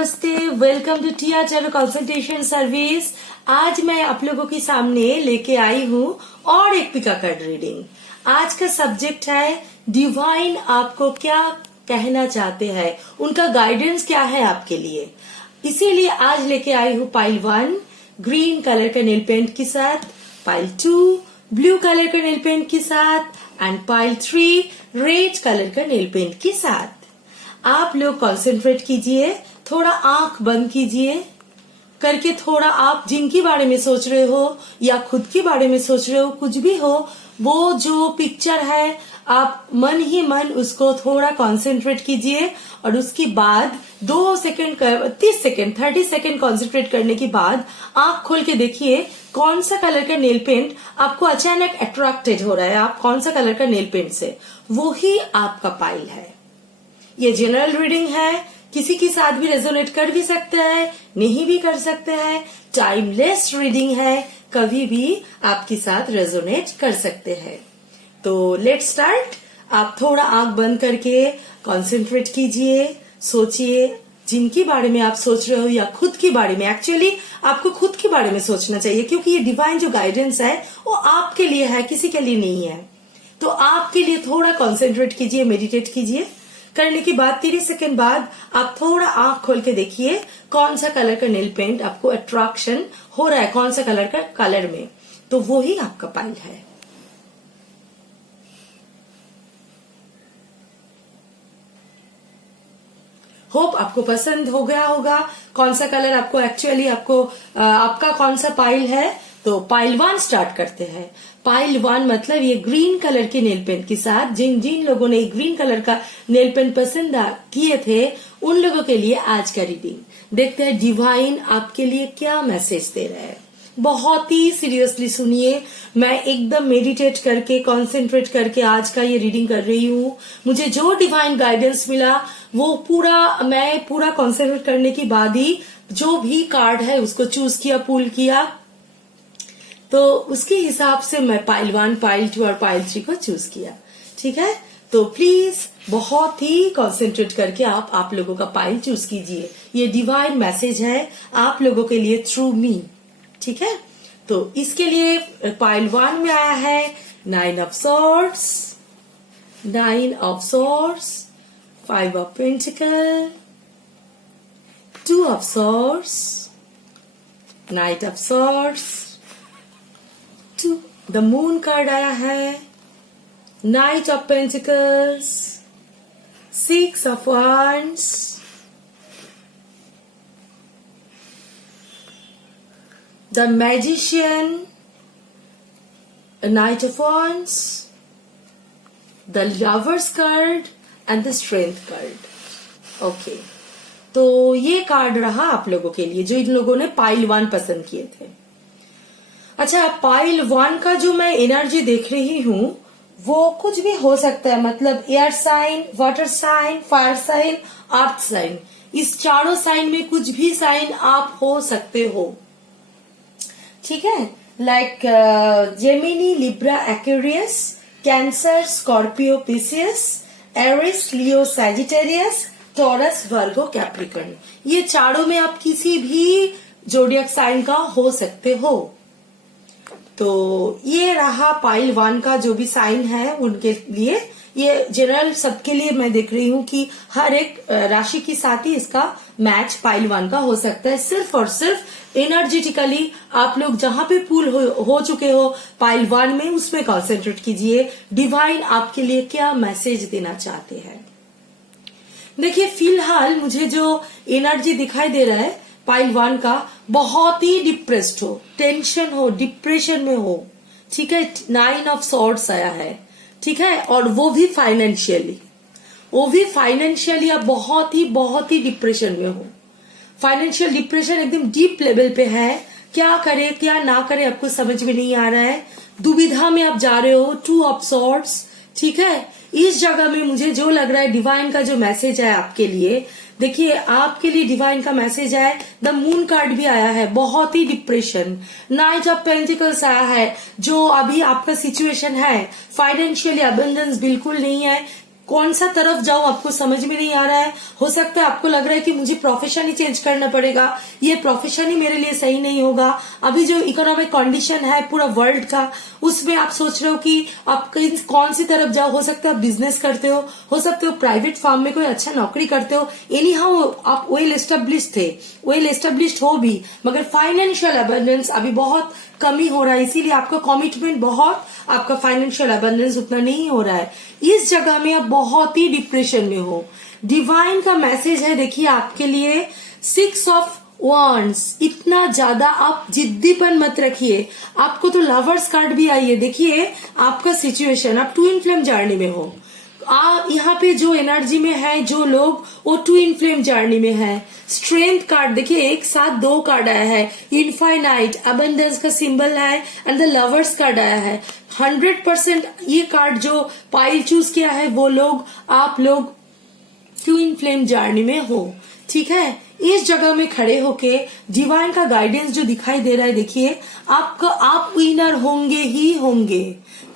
नमस्ते, welcome to Tia tarot consultation service. आज मैं आप लोगों के सामने लेके आई हूँ और एक पिका कार्ड रीडिंग। आज का सब्जेक्ट है डिवाइन आपको क्या कहना चाहते हैं, उनका गाइडेंस क्या है आपके लिए। इसीलिए आज लेके आई हूँ पाइल 1 ग्रीन कलर का नेल पेंट के साथ, पाइल 2 ब्लू कलर का नेल पेंट के साथ एंड पाइल 3 रेड कलर का नेल पेंट के साथ। आप लोग कंसंट्रेट कीजिए, थोड़ा आंख बंद कीजिए करके, थोड़ा आप जिनके बारे में सोच रहे हो या खुद के बारे में सोच रहे हो, कुछ भी हो, वो जो पिक्चर है आप मन ही मन उसको थोड़ा कंसंट्रेट कीजिए और उसके बाद 2 सेकंड 30 सेकंड 30 सेकंड कंसंट्रेट करने के बाद आंख खोल के देखिए कौन सा कलर का नेल पेंट आपको अचानक अट्रैक्टेड हो रहा है। आप कौन सा कलर का नेल पेंट से, वो ही आपका पाइल है। ये जनरल रीडिंग है, किसी के साथ भी रेजोनेट कर भी सकता है, नहीं भी कर सकते हैं। टाइमलेस रीडिंग है, कभी भी आपके साथ रेजोनेट कर सकते हैं। तो लेट्स स्टार्ट। आप थोड़ा आंख बंद करके कंसंट्रेट कीजिए, सोचिए जिनके बारे में आप सोच रहे हो या खुद के बारे में। एक्चुअली आपको खुद के बारे में सोचना चाहिए, क्योंकि ये डिवाइन जो गाइडेंस है वो आपके लिए है, किसी के लिए नहीं है। तो आपके लिए थोड़ा कंसंट्रेट कीजिए, मेडिटेट कीजिए। करने के बाद 30 सेकंड बाद आप थोड़ा आंख खोल के देखिए कौन सा कलर का नेल पेंट आपको अट्रैक्शन हो रहा है, कौन सा कलर का कलर में, तो वो ही आपका पाइल है। होप आपको पसंद हो गया होगा कौन सा कलर आपको एक्चुअली आपका कौन सा पाइल है। तो पाइल 1 स्टार्ट करते हैं। पाइल 1 मतलब ये ग्रीन कलर के नेल पेंट के साथ जिन जिन लोगों ने ग्रीन कलर का नेल पेंट पसंद किए थे उन लोगों के लिए आज का रीडिंग। देखते हैं डिवाइन आपके लिए क्या मैसेज दे रहा है। बहुत ही सीरियसली सुनिए, मैं एकदम मेडिटेट करके कंसंट्रेट करके आज का ये रीडिंग कर रही हूँ। मुझे जो डिवाइन गाइडेंस मिला वो मैं पूरा कंसंट्रेट करने के बाद ही जो भी कार्ड है उसको चूज किया, पुल किया, तो उसके हिसाब से मैं पाइल 1, पाइल 2 और पाइल 3 को चूज किया। ठीक है, तो प्लीज बहुत ही कंसंट्रेट करके आप लोगों का पाइल चूज कीजिए। ये डिवाइन मैसेज है आप लोगों के लिए थ्रू मी। ठीक है, तो इसके लिए पाइल 1 में आया है 9 of swords, 9 of swords, 5 of pentacle, 2 of swords, night of swords, 2 the moon card आया है, night of pentacles, 6 of wands, the magician, a knight of wands, the lovers card and the strength card. Okay, तो ये card रहा आप लोगों के लिए जो इन लोगों ने पाइल 1 पसंद किए थे। अच्छा, पाइल 1 का जो मैं एनर्जी देख रही हूँ वो कुछ भी हो सकता है, मतलब air sign, water sign, fire sign, earth sign, इस चारों साइन में कुछ भी साइन आप हो सकते हो। ठीक है, like Gemini, Libra, Aquarius, Cancer, Scorpio, Pisces, Aries, Leo, Sagittarius, Taurus, Virgo, Capricorn, ये चारों में आप किसी भी जोडियक साइन का हो सकते हो। तो ये रहा पाइल 1 का जो भी साइन है उनके लिए। ये जनरल सबके लिए मैं देख रही हूँ कि हर एक राशि के साथ ही इसका मैच पाइल 1 का हो सकता है। सिर्फ और सिर्फ एनर्जेटिकली आप लोग जहां पे पुल हो चुके हो पाइल 1 में, उसमें कंसंट्रेट कीजिए। डिवाइन आपके लिए क्या मैसेज देना चाहते हैं। देखिए, फिलहाल मुझे जो एनर्जी दिखाई दे रहा है पाइल 1 का, बहुत ही डिप्रेस्ड हो, टेंशन हो, डिप्रेशन में हो। ठीक है, 9 ऑफ सॉर्ड्स आया है। ठीक है, और वो भी फाइनेंशियली आप बहुत ही डिप्रेशन में हो। फाइनेंशियल डिप्रेशन एकदम डीप लेवल पे है। क्या करे क्या ना करे आपको समझ में नहीं आ रहा है, दुविधा में आप जा रहे हो। 2 ऑफ सॉर्ड्स। ठीक है, इस जगह में मुझे जो लग रहा है डिवाइन का जो मैसेज है आपके लिए, देखिए आपके लिए डिवाइन का मैसेज है, द मून कार्ड भी आया है, बहुत ही डिप्रेशन। नाइट ऑफ पेंटिकल्स आया है, जो अभी आपका सिचुएशन है फाइनेंशियली अबंडेंस बिल्कुल नहीं है, कौन सा तरफ जाऊं आपको समझ में नहीं आ रहा है। हो सकता है आपको लग रहा है कि मुझे प्रोफेशन ही चेंज करना पड़ेगा, ये प्रोफेशन ही मेरे लिए सही नहीं होगा। अभी जो इकोनॉमिक कंडीशन है पूरा वर्ल्ड का, उसमें आप सोच रहे हो कि आप कौन सी तरफ जाओ। हो सकता है आप बिजनेस करते हो सकते हो प्राइवेट फर्म में कोई अच्छा नौकरी करते हो, एनी हाउ आप वेल एस्टेब्लिश्ड थे, वेल एस्टेब्लिश्ड हो भी, मगर फाइनेंशियल अबंडेंस अभी बहुत कमी हो रहा है, इसीलिए आपका कमिटमेंट बहुत, आपका फाइनेंशियल अबंडेंस उतना नहीं हो रहा है। इस जगह में आप बहुत ही डिप्रेशन में हो। डिवाइन का मैसेज है, देखिए आपके लिए 6 ऑफ wands, इतना ज्यादा आप जिद्दीपन मत रखिए। आपको तो लवर्स कार्ड भी आई है। देखिए आपका सिचुएशन, आप ट्विन फ्लेम जर्नी में हो। यहाँ पे जो एनर्जी में है जो लोग, वो ट्विन फ्लेम जर्नी में है। स्ट्रेंथ कार्ड देखिए, एक साथ 2 कार्ड आया है, इनफाइनाइट, अबंडेंस का सिंबल है एंड द लवर्स कार्ड आया है। 100% ये कार्ड जो पाइल चूज किया है वो लोग, आप लोग ट्विन फ्लेम जर्नी में हो, ठीक है। इस जगह में खड़े होके डिवाइन का गाइडेंस जो दिखाई दे रहा है, देखिए आपका, आप विनर होंगे ही होंगे।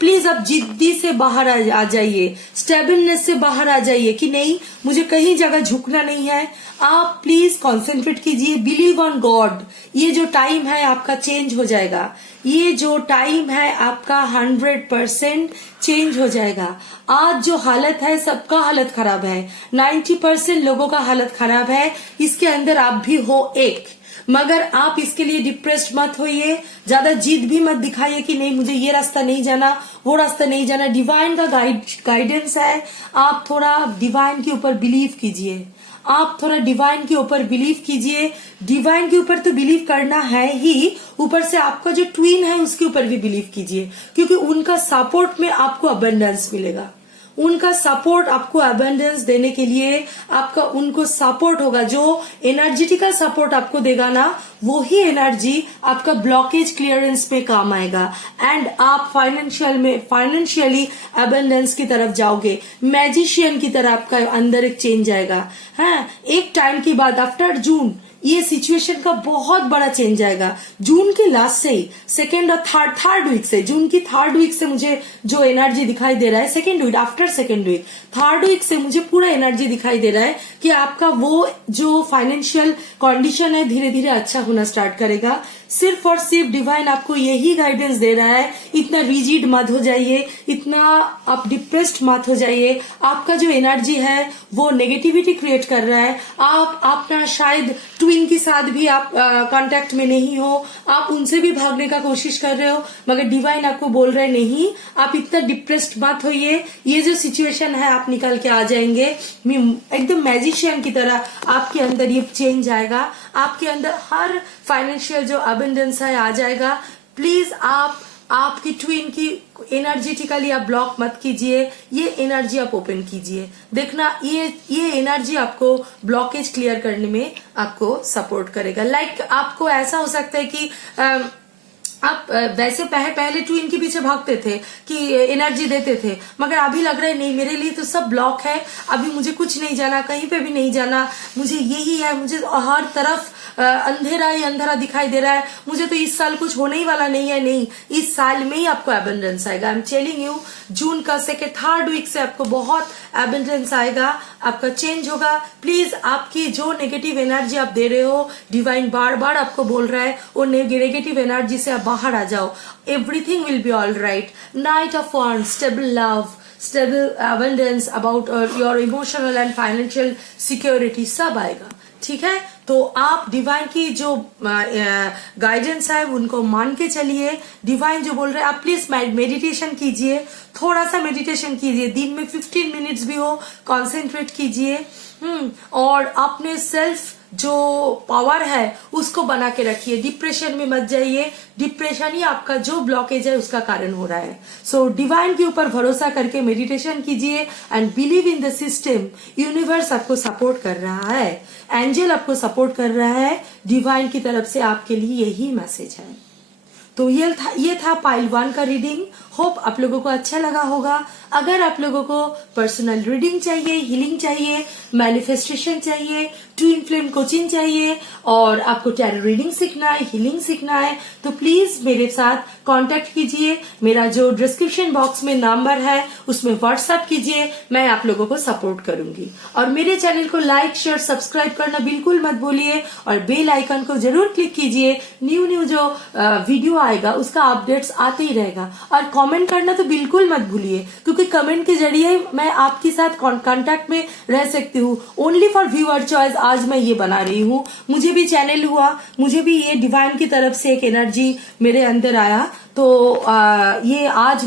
प्लीज आप जिद्दी से बाहर आ जाइए, स्टेबलनेस से बाहर आ जाइए कि नहीं मुझे कहीं जगह झुकना नहीं है। आप प्लीज कॉन्सेंट्रेट कीजिए, बिलीव ऑन गॉड। ये जो टाइम है आपका चेंज हो जाएगा, ये जो टाइम है आपका 100% चेंज हो जाएगा। आज जो हालत है सबका हालत खराब है, 90% लोगों का हालत खराब है, इसके अंदर आप भी हो एक। मगर आप इसके लिए डिप्रेस्ड मत होइए, ज्यादा जिद भी मत दिखाइए कि नहीं मुझे ये रास्ता नहीं जाना, वो रास्ता नहीं जाना। डिवाइन का गाइडेंस है, आप थोड़ा डिवाइन के ऊपर बिलीव कीजिए, आप थोड़ा डिवाइन के ऊपर बिलीव कीजिए। डिवाइन के ऊपर तो बिलीव करना है ही, ऊपर से आपका जो ट्विन है उसके ऊपर भी बिलीव कीजिए, क्योंकि उनका सपोर्ट में आपको अबंडेंस मिलेगा। उनका सपोर्ट आपको अबंडेंस देने के लिए आपका उनको सपोर्ट होगा। जो एनर्जेटिकल सपोर्ट आपको देगा ना, वो ही एनर्जी आपका ब्लॉकेज क्लियरेंस में काम आएगा एंड आप फाइनेंशियली अबंडेंस की तरफ जाओगे। मैजिशियन की तरह आपका अंदर एक चेंज आएगा। हाँ, एक टाइम के बाद आफ्टर जून ये सिचुएशन का बहुत बड़ा चेंज आएगा। जून के लास्ट से ही, सेकेंड और थर्ड वीक से, जून की 3rd वीक से मुझे जो एनर्जी दिखाई दे रहा है, second week, after second week, 3rd week से मुझे पूरा एनर्जी दिखाई दे रहा है कि आपका वो जो फाइनेंशियल कंडीशन है धीरे धीरे अच्छा होना स्टार्ट करेगा। सिर्फ और सिर्फ डिवाइन आपको यही गाइडेंस दे रहा है, इतना रिजिड मत हो जाइए, इतना आप डिप्रेस्ड मत हो जाइए। आपका जो एनर्जी है वो नेगेटिविटी क्रिएट कर रहा है। आप अपना शायद ट्विन के साथ भी आप कांटेक्ट में नहीं हो, आप उनसे भी भागने का कोशिश कर रहे हो, मगर डिवाइन आपको बोल रहे नहीं, आप इतना डिप्रेस्ड मत होइए। ये जो सिचुएशन है आप निकल के आ जाएंगे। एकदम मैजिशियन की तरह आपके अंदर ये चेंज आएगा, आपके अंदर हर फाइनेंशियल जो अबंडेंस है आ जाएगा। प्लीज आपकी ट्विन की एनर्जेटिकली आप ब्लॉक मत कीजिए, ये एनर्जी आप ओपन कीजिए। देखना ये एनर्जी आपको ब्लॉकेज क्लियर करने में आपको सपोर्ट करेगा। लाइक आपको ऐसा हो सकता है कि आप वैसे पहले ट्विन के पीछे भागते थे कि एनर्जी देते थे, मगर अभी लग रहा है नहीं, मेरे लिए तो सब ब्लॉक है, अभी मुझे कुछ नहीं जाना, कहीं पे भी नहीं जाना, मुझे यही है, मुझे हर तरफ अंधेरा ही अंधेरा दिखाई दे रहा है, मुझे तो इस साल कुछ होने ही वाला नहीं है। नहीं, इस साल में ही आपको एबंडेंस आएगा। आई एम टेलिंग यू, जून का थर्ड वीक से आपको बहुत एबंडेंस आएगा, आपका चेंज होगा। प्लीज आपकी जो नेगेटिव एनर्जी आप दे रहे हो, डिवाइन बार बार आपको बोल रहा है, वो नेगेटिव एनर्जी से आप बाहर आ जाओ। Everything will be all right. Night of wands, stable love, stable abundance, about your emotional and financial security, सब आएगा। ठीक है, तो आप डिवाइन की जो गाइडेंस है उनको मान के चलिए। डिवाइन जो बोल रहे हैं, आप प्लीज मेडिटेशन कीजिए, थोड़ा सा मेडिटेशन कीजिए, दिन में 15 मिनट्स भी हो, कॉन्सेंट्रेट कीजिए। और अपने सेल्फ जो पावर है उसको बना के रखिए, डिप्रेशन में मत जाइए। डिप्रेशन ही आपका जो ब्लॉकेज है उसका कारण हो रहा है। सो डिवाइन के ऊपर भरोसा करके मेडिटेशन कीजिए and believe in the system. Universe आपको सपोर्ट कर रहा है, एंजल आपको सपोर्ट कर रहा है, डिवाइन की तरफ से आपके लिए यही मैसेज है। तो ये था पाइल 1 का रीडिंग। होप आप लोगों को अच्छा लगा होगा। अगर आप लोगों को पर्सनल रीडिंग चाहिए, हीलिंग चाहिए, मैनिफेस्टेशन चाहिए, ट्विन फ्लेम कोचिंग चाहिए और आपको टैरो रीडिंग सीखना है, हीलिंग सीखना है, तो प्लीज मेरे साथ कांटेक्ट कीजिए। मेरा जो डिस्क्रिप्शन बॉक्स में नंबर है उसमें व्हाट्सएप कीजिए, मैं आप लोगों को सपोर्ट करूंगी। और मेरे चैनल को लाइक, शेयर, सब्सक्राइब करना बिल्कुल मत भूलिए और बेल आइकन को जरूर क्लिक कीजिए। न्यू जो वीडियो आएगा उसका अपडेट्स आते ही रहेगा। और कमेंट करना तो बिल्कुल मत भूलिए, क्योंकि कमेंट के जरिए मैं आपके साथ कांटेक्ट में रह सकती हूँ। ओनली फॉर व्यूअर चॉइस आज मैं ये बना रही हूँ। मुझे भी चैनल हुआ, मुझे भी ये डिवाइन की तरफ से एक एनर्जी मेरे अंदर आया, तो ये आज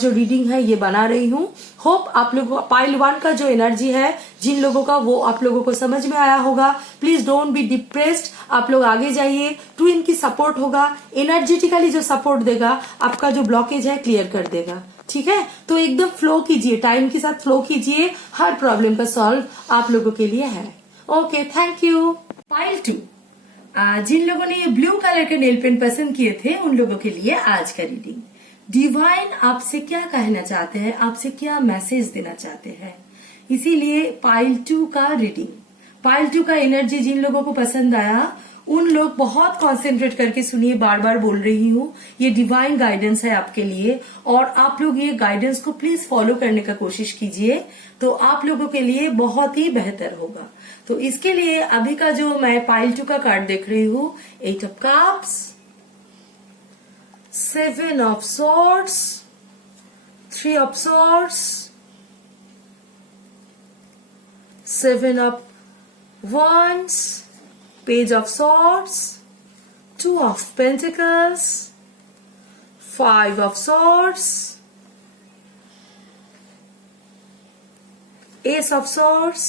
जो रीडिंग है ये बना रही हूँ। होप आप लोगों पाइल 1 का जो एनर्जी है जिन लोगों का, वो आप लोगों को समझ में आया होगा। प्लीज डोंट बी डिप्रेस्ड, आप लोग आगे जाइए। ट्विन की सपोर्ट होगा, एनर्जेटिकली जो सपोर्ट देगा आपका जो ब्लॉकेज है क्लियर कर देगा। ठीक है, तो एकदम फ्लो कीजिए, टाइम के साथ फ्लो कीजिए। हर प्रॉब्लम का सॉल्व आप लोगों के लिए है। Okay, thank you. पाइल 2, जिन लोगों ने ये ब्लू कलर के नेल पेंट पसंद किए थे उन लोगों के लिए आज का रीडिंग। डिवाइन आपसे क्या कहना चाहते हैं, आपसे क्या मैसेज देना चाहते हैं, इसीलिए पाइल 2 का रीडिंग। पाइल 2 का एनर्जी जिन लोगों को पसंद आया उन लोग बहुत कंसंट्रेट करके सुनिए, बार बार बोल रही हूँ। ये डिवाइन गाइडेंस है आपके लिए और आप लोग ये गाइडेंस को प्लीज फॉलो करने का कोशिश कीजिए, तो आप लोगों के लिए बहुत ही बेहतर होगा। तो इसके लिए अभी का जो मैं पाइल 2 का कार्ड देख रही हूँ, 8 of cups, 7 of swords, 3 of swords, 7 of wands, Page of Swords, 2 of Pentacles, 5 of Swords, Ace of Swords,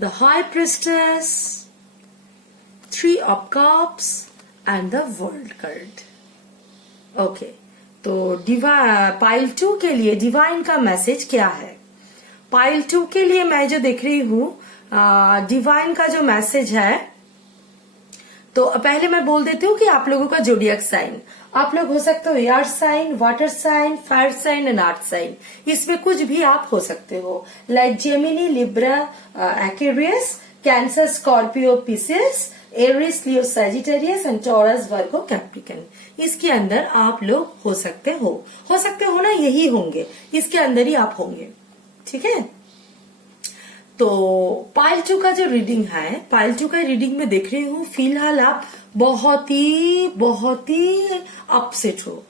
the High Priestess, 3 of Cups and the World card. Okay, तो पाइल 2 के लिए divine का message क्या है? Pile 2 के लिए मैं जो देख रही हूँ डिवाइन का जो मैसेज है, तो पहले मैं बोल देती हूँ कि आप लोगों का जोडियक साइन, आप लोग हो सकते हो air sign, water sign, fire sign and earth sign, इसमें कुछ भी आप हो सकते हो। Like Gemini, Libra, Aquarius, Cancer, Scorpio, Pisces, Aries, Leo, Sagittarius and Taurus, Virgo, Capricorn, इसके अंदर आप लोग हो सकते हो ना, यही होंगे, इसके अंदर ही आप होंगे। ठीक है, तो पाइल 2 का जो रीडिंग है, पाइल 2 का रीडिंग में देख रही हूँ फिलहाल आप बहुत ही अपसेट हो।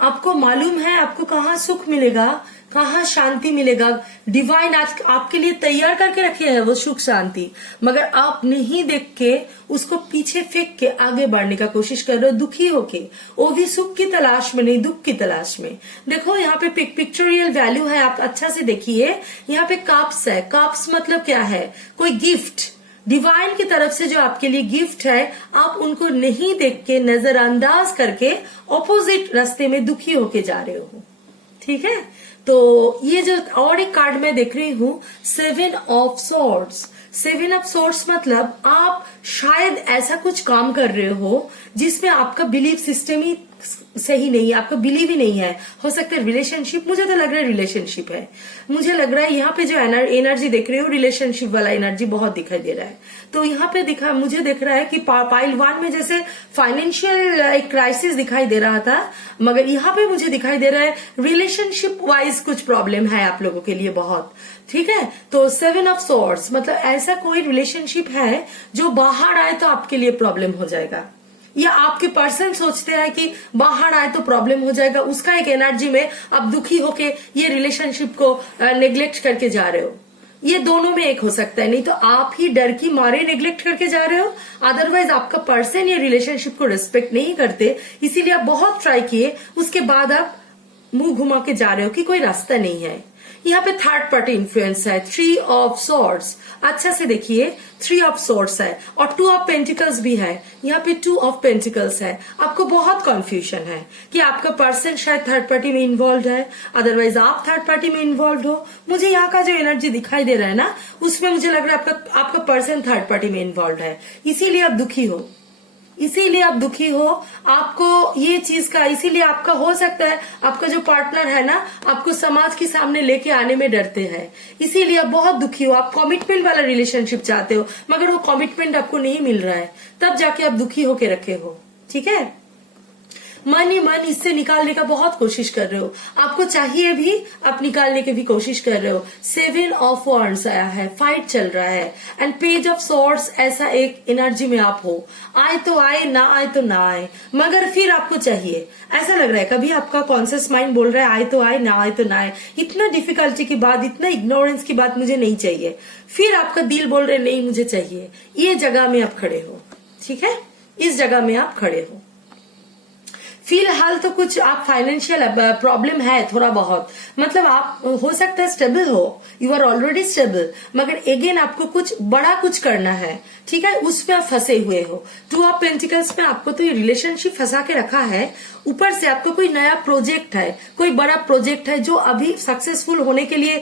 आपको मालूम है आपको कहाँ सुख मिलेगा, कहाँ शांति मिलेगा। डिवाइन आज आपके लिए तैयार करके रखे हैं वो सुख शांति, मगर आप नहीं देख के उसको पीछे फेंक के आगे बढ़ने का कोशिश कर रहे हो, दुखी होके, वो भी सुख की तलाश में नहीं, दुख की तलाश में। देखो यहाँ पे पिक्चोरियल वैल्यू है, आप अच्छा से देखिए। यहाँ पे कप्स है, कप्स मतलब क्या है, कोई गिफ्ट डिवाइन की तरफ से जो आपके लिए गिफ्ट है, आप उनको नहीं देख के, नजरअंदाज करके ऑपोजिट रास्ते में दुखी होके जा रहे हो। ठीक है, तो ये जो और एक कार्ड मैं देख रही हूँ, 7 ऑफ सॉर्ड्स। 7 ऑफ सॉर्ड्स मतलब आप शायद ऐसा कुछ काम कर रहे हो जिसमें आपका बिलीफ सिस्टम ही सही नहीं है, आपका बिलीव ही नहीं है। हो सकता है रिलेशनशिप, मुझे तो लग रहा है रिलेशनशिप है, मुझे लग रहा है यहाँ पे जो एनर्जी देख रही हूँ रिलेशनशिप वाला एनर्जी बहुत दिखाई दे रहा है। तो यहाँ पे मुझे दिख रहा है कि पाइल 1 में जैसे फाइनेंशियल एक क्राइसिस दिखाई दे रहा था, मगर यहाँ पे मुझे दिखाई दे रहा है रिलेशनशिप वाइज कुछ प्रॉब्लम है आप लोगों के लिए बहुत। ठीक है, तो 7 ऑफ सॉर्ड्स मतलब ऐसा कोई रिलेशनशिप है जो बाहर आए तो आपके लिए प्रॉब्लम हो जाएगा, या आपके पर्सन सोचते हैं कि बाहर आए तो प्रॉब्लम हो जाएगा, उसका एक एनर्जी में आप दुखी होके ये रिलेशनशिप को नेग्लेक्ट करके जा रहे हो। ये दोनों में एक हो सकता है, नहीं तो आप ही डर की मारे नेग्लेक्ट करके जा रहे हो, अदरवाइज आपका पर्सन ये रिलेशनशिप को रिस्पेक्ट नहीं करते, इसीलिए आप बहुत ट्राई किए, उसके बाद आप मुंह घुमा के जा रहे हो कि कोई रास्ता नहीं है। यहाँ पे थर्ड पार्टी इन्फ्लुएंस है, 3 ऑफ सॉर्ड्स, अच्छा से देखिए 3 ऑफ सॉर्ड्स है और 2 ऑफ पेंटिकल्स भी है, यहाँ पे 2 ऑफ पेंटिकल्स है। आपको बहुत कंफ्यूजन है कि आपका पर्सन शायद थर्ड पार्टी में इन्वॉल्व है, अदरवाइज आप थर्ड पार्टी में इन्वॉल्व हो। मुझे यहाँ का जो एनर्जी दिखाई दे रहा है ना, उसमें मुझे लग रहा है आपका पर्सन थर्ड पार्टी में इन्वॉल्व है, इसीलिए आप दुखी हो। इसीलिए आप दुखी हो, आपको ये चीज का, इसीलिए आपका हो सकता है आपका जो पार्टनर है ना, आपको समाज के सामने लेके आने में डरते हैं, इसीलिए आप बहुत दुखी हो। आप कमिटमेंट वाला रिलेशनशिप चाहते हो, मगर वो कमिटमेंट आपको नहीं मिल रहा है, तब जाके आप दुखी होके रखे हो। ठीक है, मन ही मन इससे निकालने का बहुत कोशिश कर रहे हो, आपको चाहिए भी, आप निकालने की भी कोशिश कर रहे हो। 7 ऑफ वॉन्ड्स आया है, फाइट चल रहा है, एंड पेज ऑफ सॉर्ड्स, ऐसा एक एनर्जी में आप हो। आए तो आए, ना आए तो ना आए, मगर फिर आपको चाहिए। ऐसा लग रहा है कभी आपका कॉन्शियस माइंड बोल रहा है आए तो आए, ना आए तो ना आए, इतना डिफिकल्टी की बात, इतना इग्नोरेंस की बात मुझे नहीं चाहिए। फिर आपका दिल बोल रहे नहीं मुझे चाहिए। ये जगह में आप खड़े हो। ठीक है, इस जगह में आप खड़े हो। फिलहाल तो कुछ आप फाइनेंशियल प्रॉब्लम है थोड़ा बहुत, मतलब आप हो सकता है स्टेबल हो, यू आर ऑलरेडी स्टेबल, मगर अगेन आपको कुछ बड़ा कुछ करना है। ठीक है, उसमें आप फंसे हुए हो। 2 ऑफ पेंटिकल्स में आपको तो ये रिलेशनशिप फंसा के रखा है, ऊपर से आपको कोई नया प्रोजेक्ट है, कोई बड़ा प्रोजेक्ट है जो अभी सक्सेसफुल होने के लिए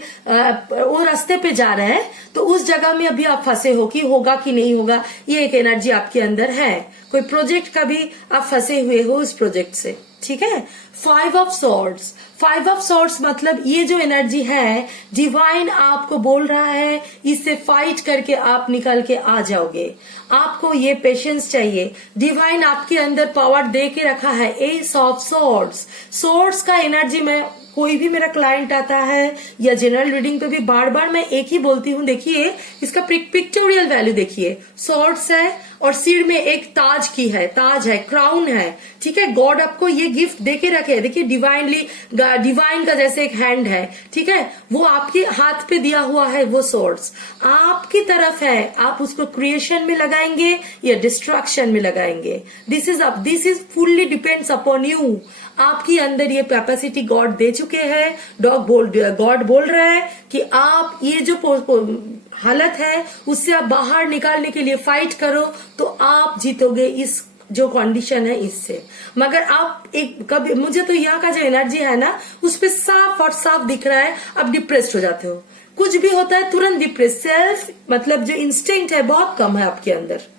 वो रास्ते पे जा रहे हैं, तो उस जगह में अभी आप फंसे हो कि होगा कि नहीं होगा। ये एक एनर्जी आपके अंदर है, कोई प्रोजेक्ट का भी आप फंसे हुए हो उस प्रोजेक्ट से। ठीक है, 5 ऑफ सॉर्ड्स, 5 ऑफ सॉर्ड्स मतलब ये जो एनर्जी है, डिवाइन आपको बोल रहा है इससे फाइट करके आप निकल के आ जाओगे। आपको ये पेशेंस चाहिए, डिवाइन आपके अंदर पावर दे के रखा है। एस ऑफ सॉर्ड्स, सॉर्ड्स का एनर्जी में कोई भी मेरा क्लाइंट आता है या जनरल रीडिंग पे भी बार बार मैं एक ही बोलती हूँ, देखिए इसका पिक्टोरियल वैल्यू देखिए, सॉर्ड्स है और सिर में एक ताज की है, ताज है, क्राउन है। ठीक है, गॉड आपको ये गिफ्ट देके रखे, देखिए डिवाइन का जैसे एक हैंड है। ठीक है, वो आपके हाथ पे दिया हुआ है, वो सॉर्ड्स आपकी तरफ है। आप उसको क्रिएशन में लगाएंगे या डिस्ट्रक्शन में लगाएंगे, this is fully depends upon you. आपके अंदर ये कैपेसिटी गॉड दे चुके हैं। गॉड बोल रहा है कि आप ये जो हालत है उससे आप बाहर निकालने के लिए फाइट करो, तो आप जीतोगे इस जो कंडीशन है इससे। मगर आप एक कभी, मुझे तो यहाँ का जो एनर्जी है ना, उस पर साफ और साफ दिख रहा है आप डिप्रेस्ड हो जाते हो। कुछ भी होता है तुरंत डिप्रेस, सेल्फ मतलब जो इंस्टिंक्ट है बहुत कम है आपके अंदर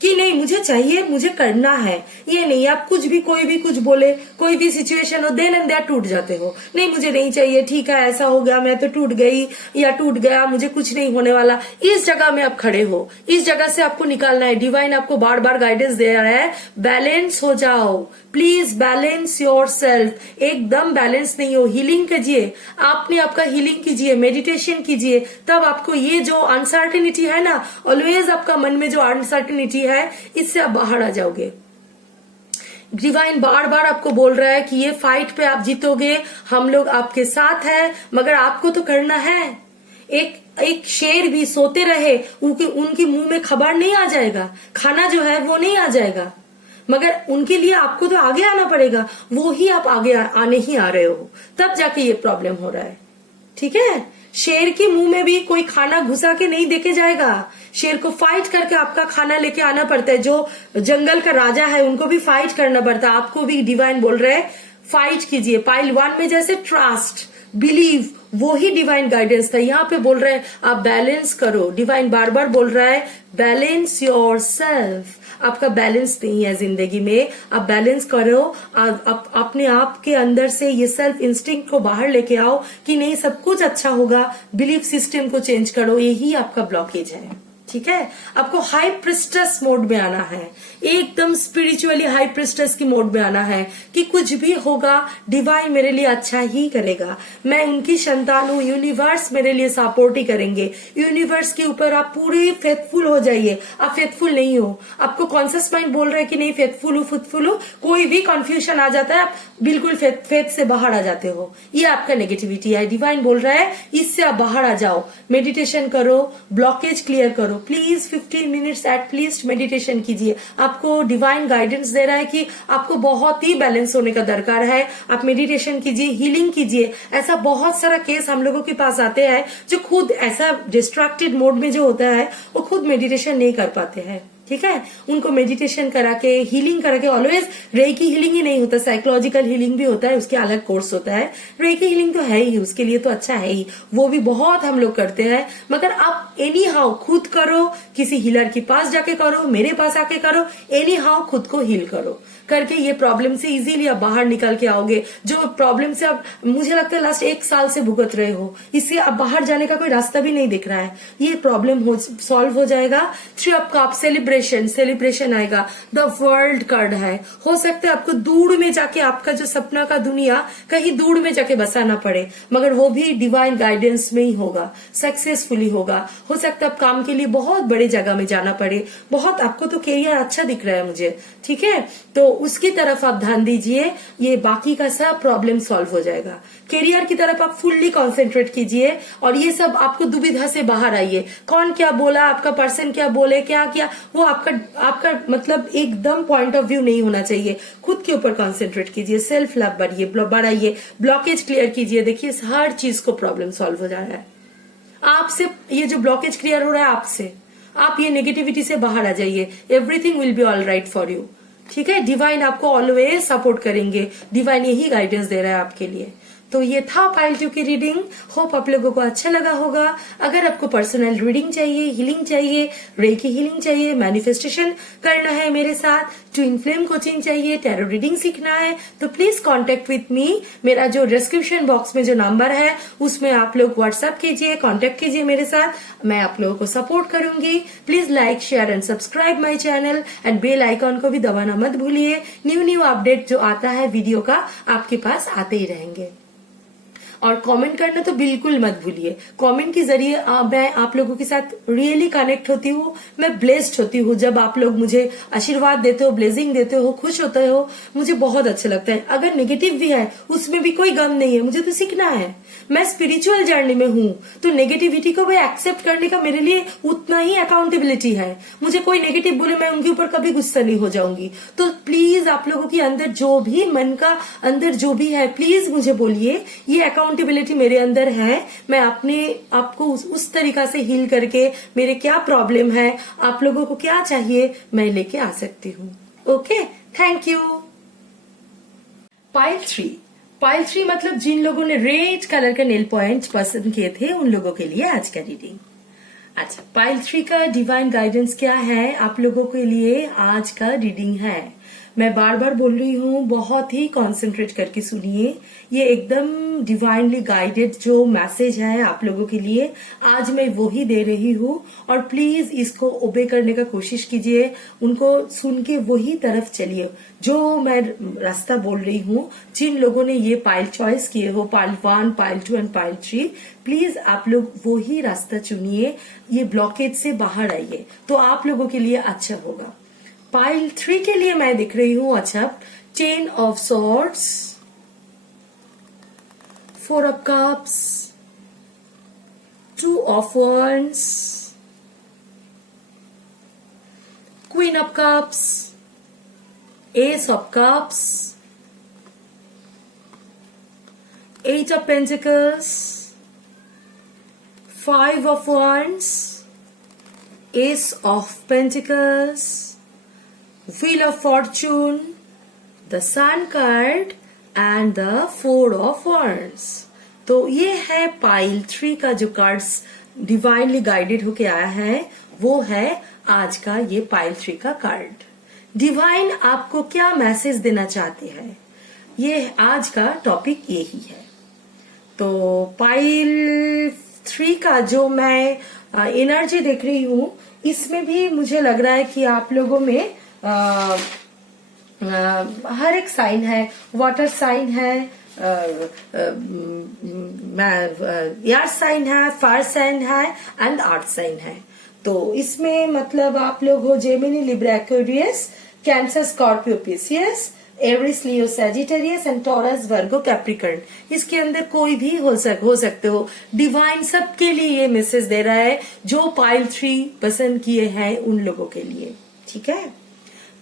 कि नहीं मुझे चाहिए, मुझे करना है। ये नहीं आप कुछ भी, कोई भी कुछ बोले, कोई भी सिचुएशन हो, देन एंड देयर टूट जाते हो। नहीं मुझे नहीं चाहिए, ठीक है ऐसा हो गया, मैं तो टूट गई या टूट गया, मुझे कुछ नहीं होने वाला। इस जगह में आप खड़े हो, इस जगह से आपको निकालना है। डिवाइन आपको बार बार गाइडेंस दे रहा है, बैलेंस हो जाओ प्लीज, बैलेंस योर सेल्फ। एकदम बैलेंस नहीं हो, हीलिंग कीजिए, आपने आपका हीलिंग कीजिए, मेडिटेशन कीजिए, तब आपको ये जो अनसर्टेनिटी है ना, ऑलवेज आपका मन में जो अनसर्टेनिटी है, इससे आप बाहर आ जाओगे। डिवाइन बार बार आपको बोल रहा है कि ये फाइट पे आप जीतोगे, हम लोग आपके साथ है, मगर आपको तो करना है। एक शेर भी सोते रहे, उनकी मुंह में खबर नहीं आ जाएगा, खाना जो है वो नहीं आ जाएगा, मगर उनके लिए आपको तो आगे आना पड़ेगा। वो ही आप आगे आने ही आ रहे हो, तब जाके ये प्रॉब्लम हो रहा है। ठीक है, शेर के मुंह में भी कोई खाना घुसा के नहीं देके जाएगा, शेर को फाइट करके आपका खाना लेके आना पड़ता है। जो जंगल का राजा है उनको भी फाइट करना पड़ता है, आपको भी डिवाइन बोल रहे हैं फाइट कीजिए। पाइल 1 में जैसे ट्रस्ट, बिलीव, वो ही डिवाइन गाइडेंस था। यहाँ पे बोल रहे हैं आप बैलेंस करो, डिवाइन बार बार बोल रहा है बैलेंस योर सेल्फ। आपका बैलेंस नहीं है जिंदगी में, आप बैलेंस करो, आप अपने आप के अंदर से ये सेल्फ इंस्टिंक्ट को बाहर लेके आओ कि नहीं सब कुछ अच्छा होगा। बिलीफ सिस्टम को चेंज करो, यही आपका ब्लॉकेज है। ठीक है, आपको हाई प्रिस्टेस मोड में आना है, एकदम स्पिरिचुअली हाई प्रिस्टेस की मोड में आना है कि कुछ भी होगा डिवाइन मेरे लिए अच्छा ही करेगा, मैं उनकी संतान हूँ, यूनिवर्स मेरे लिए सपोर्ट ही करेंगे। यूनिवर्स के ऊपर आप पूरे फेथफुल हो जाइए। आप फेथफुल नहीं हो, आपको कॉन्शियस माइंड बोल रहा है कि नहीं फेथफुल हूँ, फुटफुल हूँ, कोई भी कंफ्यूजन आ जाता है आप बिल्कुल फेथ से बाहर आ जाते हो। ये आपका नेगेटिविटी है। डिवाइन बोल रहा है इससे आप बाहर आ जाओ, मेडिटेशन करो, ब्लॉकेज क्लियर करो। प्लीज 15 मिनट्स एटलीस्ट मेडिटेशन कीजिए। आपको डिवाइन गाइडेंस दे रहा है कि आपको बहुत ही बैलेंस होने का दरकार है। आप मेडिटेशन कीजिए, हीलिंग कीजिए। ऐसा बहुत सारा केस हम लोगों के पास आते हैं जो खुद ऐसा डिस्ट्रैक्टेड मोड में जो होता है वो खुद मेडिटेशन नहीं कर पाते हैं। ठीक है, उनको मेडिटेशन करा के, हीलिंग करा के। ऑलवेज रेकी हीलिंग ही नहीं होता, साइकोलॉजिकल हीलिंग भी होता है, उसके अलग कोर्स होता है। रेकी हीलिंग तो है ही, उसके लिए तो अच्छा है ही, वो भी बहुत हम लोग करते हैं। मगर आप एनी हाउ खुद करो, किसी हीलर के पास जाके करो, मेरे पास आके करो, एनी हाउ खुद को हील करो। करके ये प्रॉब्लम से इजीली आप बाहर निकल के आओगे। जो प्रॉब्लम से आप, मुझे लगता है लास्ट 1 साल से भुगत रहे हो, इससे आप बाहर जाने का कोई रास्ता भी नहीं दिख रहा है, ये प्रॉब्लम सॉल्व हो जाएगा। 3 ऑफ कप सेलिब्रेशन आएगा। द वर्ल्ड कार्ड है। हो सकता है आपको दूर में जाके, आपका जो सपना का दुनिया कहीं दूर में जाके बसाना पड़े, मगर वो भी डिवाइन गाइडेंस में ही होगा, सक्सेसफुली होगा। हो सकता है आप काम के लिए बहुत बड़े जगह में जाना पड़े, बहुत, आपको तो कैरियर अच्छा दिख रहा है मुझे, ठीक है, तो उसकी तरफ आप ध्यान दीजिए, ये बाकी का सब प्रॉब्लम सॉल्व हो जाएगा। कैरियर की तरफ आप फुल्ली कॉन्सेंट्रेट कीजिए, और ये सब आपको दुविधा से बाहर आइए। कौन क्या बोला, आपका पर्सन क्या बोले, क्या किया, वो आपका मतलब एकदम पॉइंट ऑफ व्यू नहीं होना चाहिए। खुद के ऊपर कॉन्सेंट्रेट कीजिए, सेल्फ लव बढ़ाइए, ब्लॉकेज क्लियर कीजिए। देखिए हर चीज को प्रॉब्लम सॉल्व हो जा रहा है आपसे। ये जो ब्लॉकेज क्लियर हो रहा है आपसे, आप ये नेगेटिविटी से बाहर आ जाइए। Everything will be all right for you, ठीक है। डिवाइन आपको ऑलवेज सपोर्ट करेंगे, डिवाइन यही गाइडेंस दे रहा है आपके लिए। तो ये था पाइल 2 की रीडिंग। होप आप लोगों को अच्छा लगा होगा। अगर आपको पर्सनल रीडिंग चाहिए, हीलिंग चाहिए, रेकी हीलिंग चाहिए, मैनिफेस्टेशन करना है मेरे साथ, ट्विन फ्लेम कोचिंग चाहिए, टैरो रीडिंग सीखना है, तो प्लीज कांटेक्ट विथ मी। मेरा जो डिस्क्रिप्शन बॉक्स में जो नंबर है उसमें आप लोग व्हाट्सएप कीजिए, कांटेक्ट कीजिए मेरे साथ, मैं आप लोगों को सपोर्ट करूंगी। Please like, share and subscribe my channel, and bell icon को भी दबाना मत भूलिए। न्यू अपडेट जो आता है वीडियो का आपके पास आते ही रहेंगे। और कमेंट करना तो बिल्कुल मत भूलिए। कमेंट के जरिए मैं आप लोगों के साथ रियली कनेक्ट होती हूँ, मैं ब्लेस्ड होती हूँ। जब आप लोग मुझे आशीर्वाद देते हो, ब्लेसिंग देते हो, खुश होते हो, मुझे बहुत अच्छा लगता है। अगर नेगेटिव भी है उसमें भी कोई गम नहीं है, मुझे तो सीखना है। मैं स्पिरिचुअल जर्नी में हूँ, तो नेगेटिविटी को भी एक्सेप्ट करने का मेरे लिए उतना ही अकाउंटेबिलिटी है। मुझे कोई नेगेटिव बोले, मैं उनके ऊपर कभी गुस्सा नहीं हो जाऊंगी। तो प्लीज आप लोगों के अंदर जो भी मन का अंदर जो भी है, प्लीज मुझे बोलिए। ये अकाउंटेबिलिटी मेरे अंदर है, मैं अपने आपको उस तरीका से हील करके, मेरे क्या प्रॉब्लम है, आप लोगों को क्या चाहिए, मैं लेके आ सकती हूँ। Okay, thank you. पाइल 3 मतलब जिन लोगों ने रेड कलर का नेल पॉइंट पसंद किए थे उन लोगों के लिए आज का रीडिंग। अच्छा, पाइल 3 का डिवाइन गाइडेंस क्या है आप लोगों के लिए आज का रीडिंग है। मैं बार बार बोल रही हूँ, बहुत ही कॉन्सेंट्रेट करके सुनिए। ये एकदम डिवाइनली गाइडेड जो मैसेज है आप लोगों के लिए, आज मैं वही दे रही हूँ। और प्लीज इसको ओबे करने का कोशिश कीजिए, उनको सुन के वही तरफ चलिए जो मैं रास्ता बोल रही हूँ। जिन लोगों ने ये पाइल चॉइस किए हो, pile 1, pile 2 and pile 3, please आप लोग वही रास्ता चुनिए। ये ब्लॉकेज से बाहर आइए, तो आप लोगों के लिए अच्छा होगा। पाइल 3 के लिए मैं दिख रही हूँ, अच्छा, 10 of swords, 4 of cups, 2 of wands, queen of cups, S of cups, 8 of pentacles, 5 of wands, S of pentacles, Wheel of Fortune, the Sun card and the 4 of Wands। तो ये है पाइल 3 का जो कार्ड्स डिवाइनली गाइडेड होके आया है, वो है आज का ये पाइल 3 का कार्ड। डिवाइन आपको क्या मैसेज देना चाहते हैं, ये आज का टॉपिक यही है। तो पाइल 3 का जो मैं एनर्जी देख रही हूँ, इसमें भी मुझे लग रहा है कि आप लोगों में हर एक साइन है, वाटर साइन है, एयर साइन है, फायर साइन है एंड अर्थ साइन है। तो इसमें मतलब आप लोग हो Gemini, Libra, Aquarius, Cancer, Scorpio, Pisces, Aries, Leo, Sagittarius and Taurus, Virgo, Capricorn. इसके अंदर कोई भी हो सकते हो। डिवाइन सबके लिए ये मैसेज दे रहा है जो पाइल 3 पसंद किए हैं उन लोगों के लिए, ठीक है।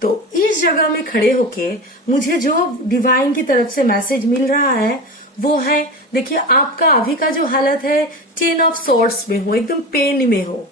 तो इस जगह में खड़े होके मुझे जो डिवाइन की तरफ से मैसेज मिल रहा है वो है, देखिए आपका अभी का जो हालत है, 10 ऑफ सॉर्ड्स में हो, एकदम पेन में हो,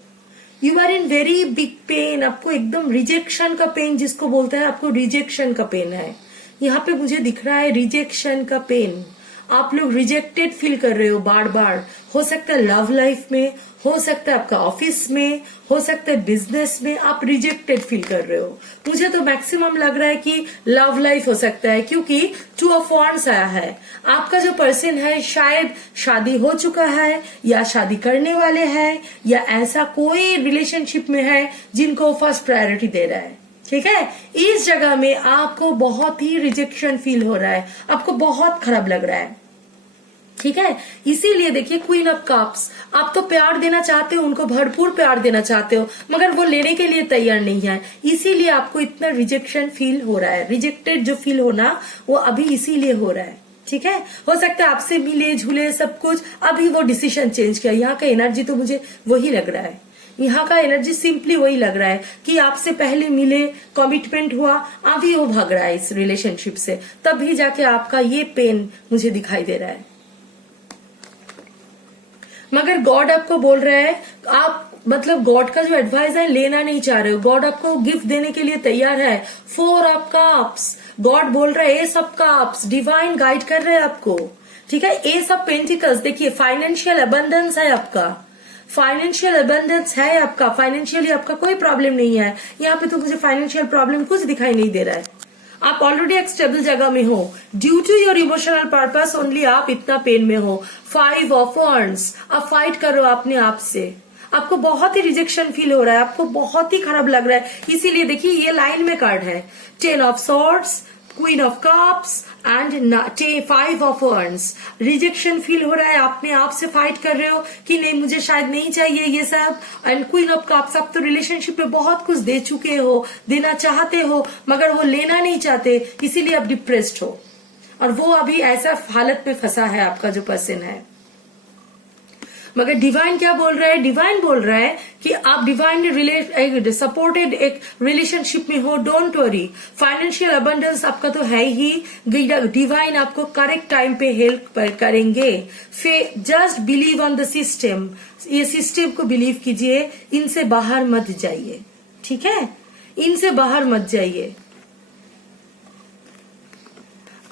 you are in very big pain, आपको एकदम रिजेक्शन का पेन जिसको बोलते हैं, आपको रिजेक्शन का पेन है। यहाँ पे मुझे दिख रहा है रिजेक्शन का पेन। आप लोग रिजेक्टेड फील कर रहे हो बार बार। हो सकता है लव लाइफ में, हो सकता है आपका ऑफिस में, हो सकता है बिजनेस में आप रिजेक्टेड फील कर रहे हो। मुझे तो मैक्सिमम लग रहा है कि लव लाइफ हो सकता है, क्योंकि 2 ऑफ वांड्स आया है। आपका जो पर्सन है शायद शादी हो चुका है या शादी करने वाले हैं, या ऐसा कोई रिलेशनशिप में है जिनको फर्स्ट प्रायोरिटी दे रहा है। ठीक है, इस जगह में आपको बहुत ही रिजेक्शन फील हो रहा है, आपको बहुत खराब लग रहा है। ठीक है, इसीलिए देखिए क्वीन ऑफ कप्स, आप तो प्यार देना चाहते हो, उनको भरपूर प्यार देना चाहते हो, मगर वो लेने के लिए तैयार नहीं है, इसीलिए आपको इतना रिजेक्शन फील हो रहा है। रिजेक्टेड जो फील होना वो अभी इसीलिए हो रहा है। ठीक है, हो सकता है आपसे मिले झूले सब कुछ, अभी वो डिसीजन चेंज किया। यहाँ का एनर्जी तो मुझे वही लग रहा है, यहाँ का एनर्जी सिंपली वही लग रहा है कि आपसे पहले मिले, कमिटमेंट हुआ, अभी वो भाग रहा है इस रिलेशनशिप से, तभी जाके आपका ये पेन मुझे दिखाई दे रहा है। मगर गॉड आपको बोल रहा है, आप मतलब गॉड का जो एडवाइस है लेना नहीं चाह रहे हो, गॉड आपको गिफ्ट देने के लिए तैयार है। 4 ऑफ कप्स, गॉड बोल रहा है S of cups, divine guide कर रहे हैं आपको। ठीक है, एस ऑफ पेंटिकल्स, देखिए फाइनेंशियल अबंडेंस है आपका, फाइनेंशियल अबंडेंस है आपका, फाइनेंशियली आपका कोई प्रॉब्लम नहीं है। यहाँ पे तो मुझे फाइनेंशियल प्रॉब्लम कुछ दिखाई नहीं दे रहा है। आप ऑलरेडी एक स्टेबल जगह में हो, due to your emotional purpose only आप इतना पेन में हो। 5 ऑफ वांड्स, आप फाइट करो अपने आप से, आपको बहुत ही रिजेक्शन फील हो रहा है, आपको बहुत ही खराब लग रहा है, इसीलिए देखिए ये लाइन में कार्ड है 10 of swords, queen of cups and 5 of wands. Rejection feel हो रहा है, अपने आप से फाइट कर रहे हो कि नहीं मुझे शायद नहीं चाहिए ये सब। एंड क्वीन ऑफ कप्स, आप तो रिलेशनशिप में बहुत कुछ दे चुके हो, देना चाहते हो, मगर वो लेना नहीं चाहते, इसीलिए आप डिप्रेस्ड हो, और वो अभी ऐसा हालत में फंसा है आपका जो पर्सन है। मगर डिवाइन क्या बोल रहा है, डिवाइन बोल रहा है कि आप डिवाइन सपोर्टेड एक रिलेशनशिप में हो, डोंट वरी। फाइनेंशियल अबंडेंस आपका तो है ही, डिवाइन आपको करेक्ट टाइम पे हेल्प करेंगे। Just believe on the system, ये सिस्टम को बिलीव कीजिए, इनसे बाहर मत जाइए। ठीक है, इनसे बाहर मत जाइए।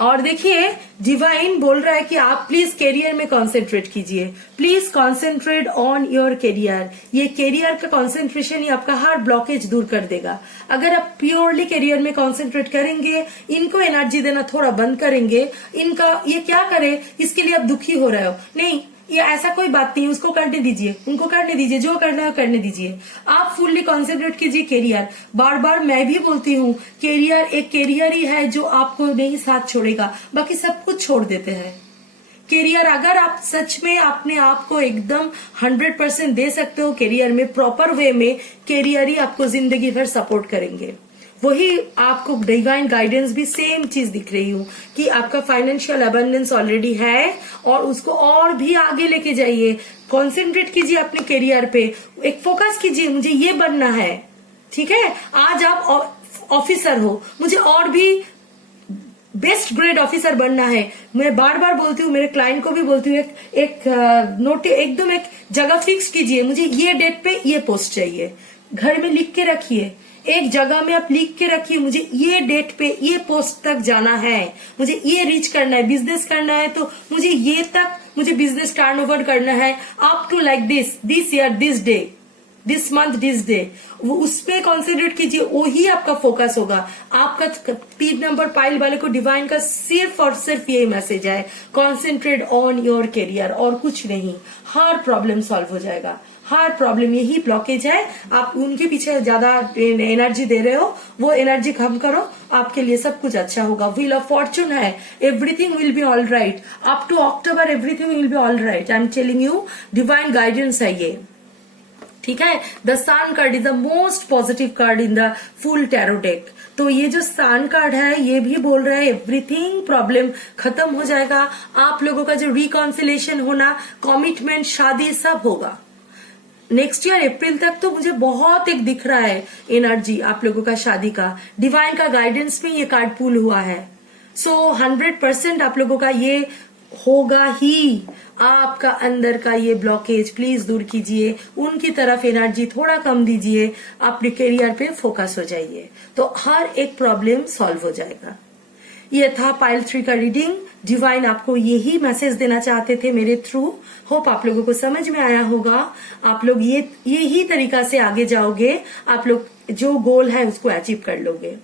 और देखिए डिवाइन बोल रहा है कि आप प्लीज कैरियर में कंसंट्रेट कीजिए, please concentrate on your career. ये कैरियर का कंसंट्रेशन ही आपका हर ब्लॉकेज दूर कर देगा। अगर आप प्योरली कैरियर में कंसंट्रेट करेंगे, इनको एनर्जी देना थोड़ा बंद करेंगे, इनका ये क्या करे इसके लिए आप दुखी हो रहे हो, नहीं ये ऐसा कोई बात नहीं, उसको करने दीजिए, उनको करने दीजिए, जो करना है करने दीजिए। आप फुल्ली कॉन्सेंट्रेट कीजिए कैरियर। बार बार मैं भी बोलती हूँ, कैरियर एक कैरियर ही है जो आपको नहीं साथ छोड़ेगा, बाकी सब कुछ छोड़ देते हैं। कैरियर अगर आप सच में अपने आप को एकदम 100% दे सकते हो कैरियर में, प्रॉपर वे में, कैरियर ही आपको जिंदगी भर सपोर्ट करेंगे। वही आपको डिवाइन गाइडेंस भी सेम चीज दिख रही हूँ कि आपका फाइनेंशियल अबंडेंस ऑलरेडी है और उसको और भी आगे लेके जाइए। कॉन्सेंट्रेट कीजिए अपने कैरियर पे, एक फोकस कीजिए, मुझे ये बनना है। ठीक है, आज आप ऑफिसर हो, मुझे और भी बेस्ट ग्रेड ऑफिसर बनना है। मैं बार बार बोलती हूँ, मेरे क्लाइंट को भी बोलती हूँ, एकदम एक जगह फिक्स कीजिए, मुझे ये डेट पे ये पोस्ट चाहिए। घर में लिख के रखिए, एक जगह में आप लिख के रखिए, मुझे ये डेट पे ये पोस्ट तक जाना है, मुझे ये रीच करना है। बिजनेस करना है तो मुझे ये तक, मुझे बिजनेस टर्नओवर करना है up to like this year, this day, this month, this day. वो उस पे कॉन्सेंट्रेट कीजिए, वही आपका फोकस होगा। आपका 3 नंबर पाइल वाले को डिवाइन का सिर्फ और सिर्फ यही मैसेज है, कॉन्सेंट्रेट ऑन योर कैरियर, और कुछ नहीं। हर प्रॉब्लम सॉल्व हो जाएगा, हर प्रॉब्लम, यही ब्लॉकेज है। आप उनके पीछे ज्यादा एनर्जी दे रहे हो, वो एनर्जी कम करो, आपके लिए सब कुछ अच्छा होगा। व्हील ऑफ फॉर्चून है, everything will be all right, up to October everything will be all right. I am telling you, divine guidance है ये। ठीक है, the sun card is the most positive card in the full tarot deck. तो ये जो sun card है ये भी बोल रहा है एवरीथिंग प्रॉब्लम खत्म हो जाएगा। आप लोगों का जो रिकॉन्सिलेशन होना, कमिटमेंट, शादी सब होगा। नेक्स्ट ईयर अप्रैल तक तो मुझे बहुत एक दिख रहा है एनर्जी आप लोगों का शादी का। डिवाइन का गाइडेंस में ये कार्ड पुल हुआ है। सो 100% आप लोगों का ये होगा ही। आपका अंदर का ये ब्लॉकेज प्लीज दूर कीजिए, उनकी तरफ एनर्जी थोड़ा कम दीजिए, अपने करियर पे फोकस हो जाइए, तो हर एक प्रॉब्लम सॉल्व हो जाएगा। ये था पाइल 3 का रीडिंग। डिवाइन आपको यही मैसेज देना चाहते थे मेरे थ्रू। होप आप लोगों को समझ में आया होगा। आप लोग यही तरीका से आगे जाओगे, आप लोग जो गोल है उसको अचीव कर लोगे।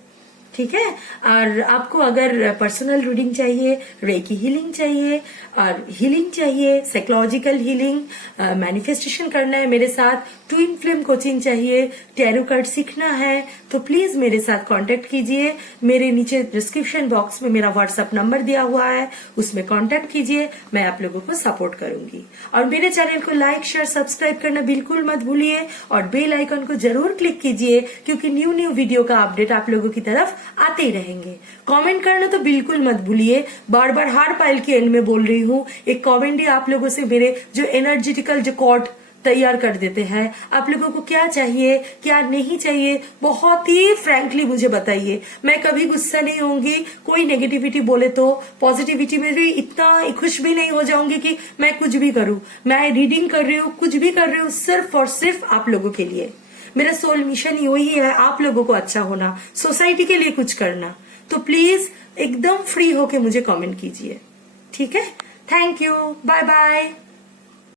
ठीक है। और आपको अगर पर्सनल रीडिंग चाहिए, रेकी हीलिंग चाहिए, और हीलिंग चाहिए, साइकोलॉजिकल हीलिंग, मैनिफेस्टेशन करना है मेरे साथ, ट्विन फ्लेम कोचिंग चाहिए, टैरो कार्ड सीखना है, तो प्लीज मेरे साथ कांटेक्ट कीजिए। मेरे नीचे डिस्क्रिप्शन बॉक्स में मेरा व्हाट्सएप नंबर दिया हुआ है, उसमें कांटेक्ट कीजिए। मैं आप लोगों को सपोर्ट करूंगी। और मेरे चैनल को लाइक शेयर सब्सक्राइब करना बिल्कुल मत भूलिए, और बेल आइकन को जरूर क्लिक कीजिए, क्योंकि न्यू वीडियो का अपडेट आप लोगों की तरफ आते ही रहेंगे। कमेंट करना तो बिल्कुल मत भूलिए। बार बार हर पाइल के एंड में बोल रही हूँ, एक कमेंट ही आप लोगों से मेरे जो एनर्जेटिकल जो कॉर्ड तैयार कर देते हैं। आप लोगों को क्या चाहिए, क्या नहीं चाहिए, बहुत ही फ्रैंकली मुझे बताइए। मैं कभी गुस्सा नहीं होंगी, कोई नेगेटिविटी बोले तो पॉजिटिविटी में भी इतना खुश भी नहीं हो जाऊंगी कि मैं कुछ भी करूं। मैं रीडिंग कर रही हूँ, कुछ भी कर रही हूँ, सिर्फ और सिर्फ आप लोगों के लिए। मेरा सोल मिशन यही है, आप लोगों को अच्छा होना, सोसाइटी के लिए कुछ करना। तो प्लीज एकदम फ्री होके मुझे कमेंट कीजिए। ठीक है। Thank you. Bye bye.